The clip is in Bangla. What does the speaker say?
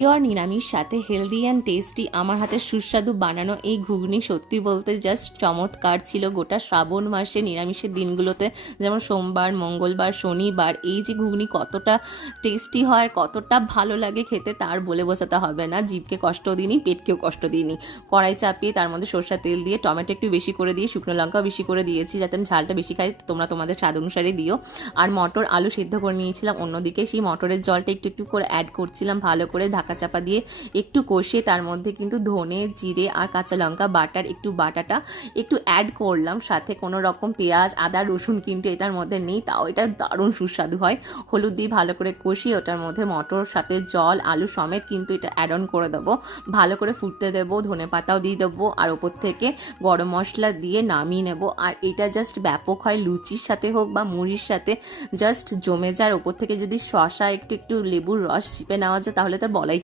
পিওর নিরামিষ সাথে হেলদি অ্যান্ড টেস্টি আমার হাতের সুস্বাদু বানানো এই ঘুগনি সত্যি বলতে জাস্ট চমৎকার ছিল। গোটা শ্রাবণ মাসে নিরামিষের দিনগুলোতে যেমন সোমবার, মঙ্গলবার, শনিবার এই যে ঘুগনি কতটা টেস্টি হয় আর কতটা ভালো লাগে খেতে তার বলে বোঝাতে হবে না। জিভকে কষ্ট দিইনি, পেটকেও কষ্ট দিইনি। কড়াই চাপিয়ে তার মধ্যে সরষের তেল দিয়ে টমেটো একটু বেশি করে দিয়ে শুকনো লঙ্কাও বেশি করে দিয়েছি যাতে আমি ঝালটা বেশি খাই, তোমরা তোমাদের স্বাদ অনুসারে দিও। আর মটর আলু সিদ্ধ করে নিয়েছিলাম অন্যদিকে, সেই মটরের জলটা একটু একটু করে অ্যাড করছিলাম, ভালো করে ঢাকা চাপা দিয়ে একটু কষিয়ে তার মধ্যে কিন্তু ধনে, জিরে আর কাঁচা লঙ্কা বাটার বাটাটা একটু অ্যাড করলাম। সাথে কোনো রকম পেঁয়াজ, আদা, রসুন কিন্তু এটার মধ্যে নেই, তাও এটা দারুণ সুস্বাদু হয়। হলুদ দিয়ে ভালো করে কষিয়ে ওটার মধ্যে মটর সাথে জল, আলু সমেত কিন্তু এটা অ্যাড অন করে দেবো, ভালো করে ফুটতে দেবো, ধনে পাতাও দিয়ে দেবো আর ওপর থেকে গরম মশলা দিয়ে নামিয়ে নেব। আর এটা জাস্ট ব্যাপক হয়, লুচির সাথে হোক বা মুড়ির সাথে জাস্ট জমে যায়। ওপর থেকে যদি শসা একটু একটু লেবুর রস চিপে নেওয়া যায় তাহলে তার বলাই